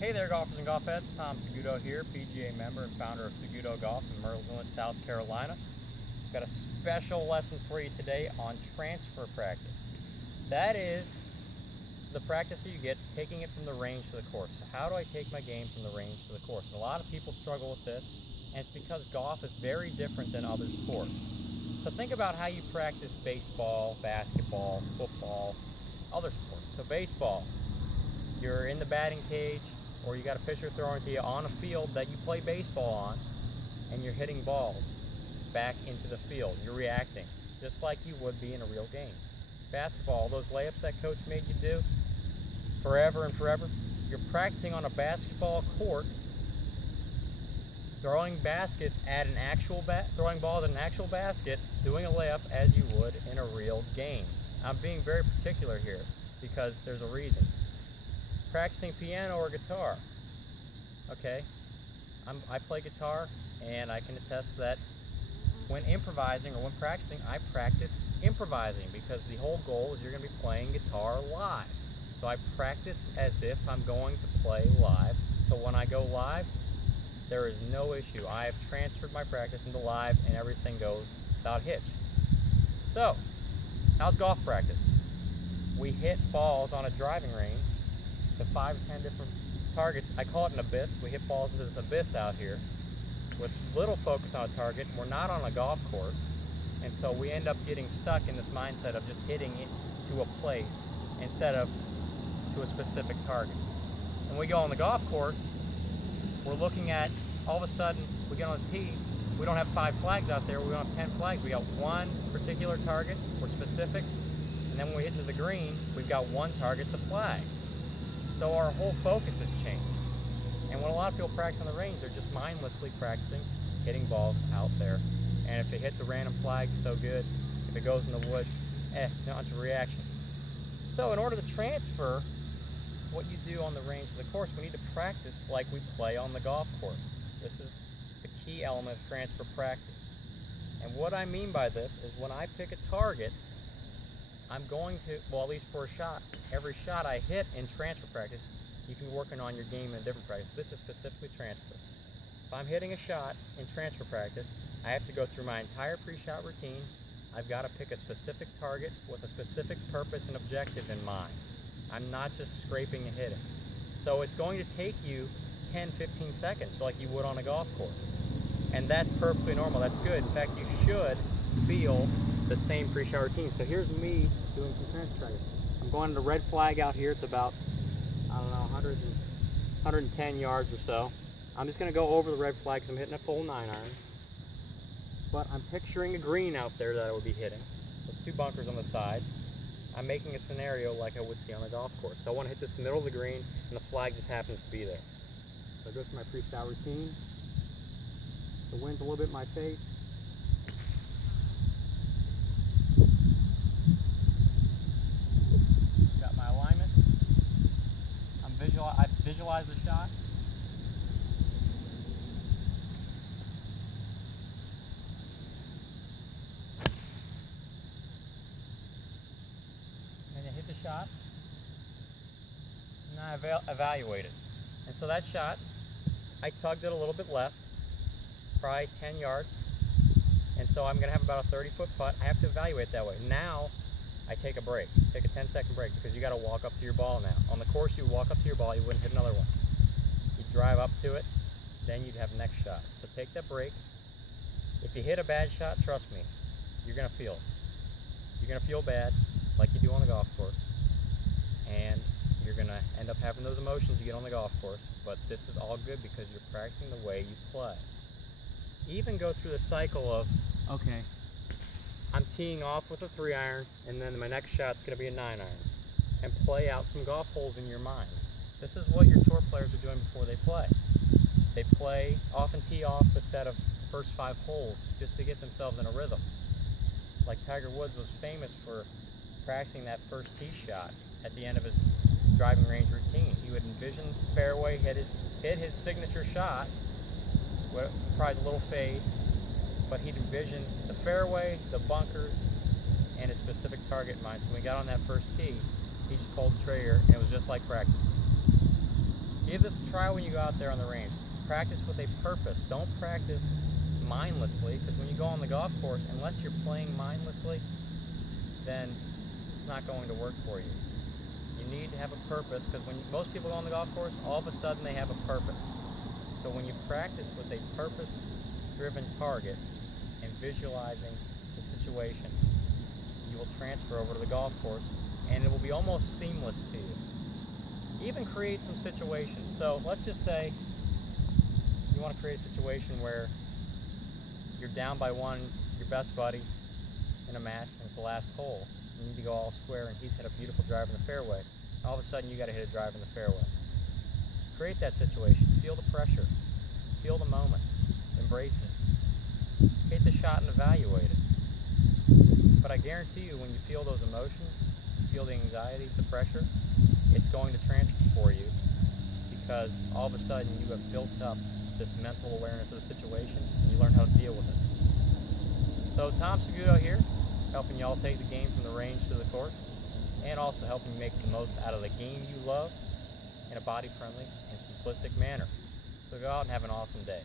Hey there, golfers and golf heads. Tom Saguto here, PGA member and founder of SagutoGolf in Myrtles Inlet, South Carolina. Got a special lesson for you today on transfer practice. That is the practice that you get taking it from the range to the course. So how do I take my game from the range to the course? And a lot of people struggle with this, and it's because golf is very different than other sports. So think about how you practice baseball, basketball, football, other sports. So baseball, you're in the batting cage, or you got a pitcher throwing to you on a field that you play baseball on, and you're hitting balls back into the field. You're reacting just like you would be in a real game. Basketball, those layups that coach made you do forever and forever, you're practicing on a basketball court, throwing baskets at an actual throwing balls at an actual basket, doing a layup as you would in a real game. I'm being very particular here because there's a reason. Practicing piano or guitar. Okay, I play guitar, and I can attest that when improvising or when practicing, I practice improvising because the whole goal is you're going to be playing guitar live. So I practice as if I'm going to play live. So when I go live, there is no issue. I have transferred my practice into live, and everything goes without hitch. So, how's golf practice? We hit balls on a driving range to 5 to 10 different targets. I call it an abyss. We hit balls into this abyss out here with little focus on a target. We're not on a golf course, and so we end up getting stuck in this mindset of just hitting it to a place instead of to a specific target. When we go on the golf course, we're looking at, all of a sudden, we get on the tee, we don't have 5 flags out there, we don't have 10 flags, we got one particular target, we're specific, and then when we hit to the green, we've got one target, the flag. So our whole focus has changed. And when a lot of people practice on the range, they're just mindlessly practicing hitting balls out there. And if it hits a random flag, so good. If it goes in the woods, not a reaction. So in order to transfer what you do on the range to the course, we need to practice like we play on the golf course. This is the key element of transfer practice. And what I mean by this is when I pick a target, I'm going to, well, at least for a shot, every shot I hit in transfer practice, you can be working on your game in a different practice. This is specifically transfer. If I'm hitting a shot in transfer practice, I have to go through my entire pre-shot routine. I've got to pick a specific target with a specific purpose and objective in mind. I'm not just scraping and hitting. So it's going to take you 10, 15 seconds, like you would on a golf course. And that's perfectly normal, that's good. In fact, you should feel the same pre-shot routine. So here's me doing some transfer practice. I'm going to red flag out here. It's about, 110 yards or so. I'm just going to go over the red flag because I'm hitting a full 9-iron. But I'm picturing a green out there that I would be hitting with 2 bunkers on the sides. I'm making a scenario like I would see on a golf course. So I want to hit this in the middle of the green, and the flag just happens to be there. So I go through my pre-shot routine. The wind's a little bit in my face. Got my alignment. I visualize the shot. And I hit the shot. And I evaluate it. And so that shot, I tugged it a little bit left, probably 10 yards. And so I'm going to have about a 30-foot putt. I have to evaluate it that way. Now, I take a break, take a 10-second break, because you got to walk up to your ball now. On the course, you walk up to your ball, you wouldn't hit another one. You'd drive up to it, then you'd have next shot. So take that break. If you hit a bad shot, trust me, you're going to feel it. You're going to feel bad, like you do on a golf course, and you're going to end up having those emotions you get on the golf course, but this is all good because you're practicing the way you play. Even go through the cycle of, okay, I'm teeing off with a 3-iron, and then my next shot's going to be a 9-iron, and play out some golf holes in your mind. This is what your tour players are doing before they play. They often tee off the set of first 5 holes just to get themselves in a rhythm. Like Tiger Woods was famous for practicing that first tee shot at the end of his driving range routine. He would envision the fairway, hit his signature shot, probably a little fade, but he'd envision the fairway, the bunkers, and a specific target in mind. So when we got on that first tee, he just pulled the trigger, and it was just like practice. Give this a try when you go out there on the range. Practice with a purpose. Don't practice mindlessly, because when you go on the golf course, unless you're playing mindlessly, then it's not going to work for you. You need to have a purpose, because when most people go on the golf course, all of a sudden they have a purpose. So when you practice with a purpose-driven target and visualizing the situation, you will transfer over to the golf course, and it will be almost seamless to you. Even create some situations. So let's just say you want to create a situation where you're down by one, your best buddy, in a match, and it's the last hole. You need to go all square, and he's hit a beautiful drive in the fairway. And all of a sudden, you got to hit a drive in the fairway. Create that situation. Feel the pressure. Feel the moment. Embrace it. Hit the shot and evaluate it. But I guarantee you, when you feel those emotions, you feel the anxiety, the pressure, it's going to transfer for you, because all of a sudden you have built up this mental awareness of the situation, and you learn how to deal with it. So Tom Saguto here, helping y'all take the game from the range to the course, and also helping you make the most out of the game you love in a body-friendly and simplistic manner. So go out and have an awesome day.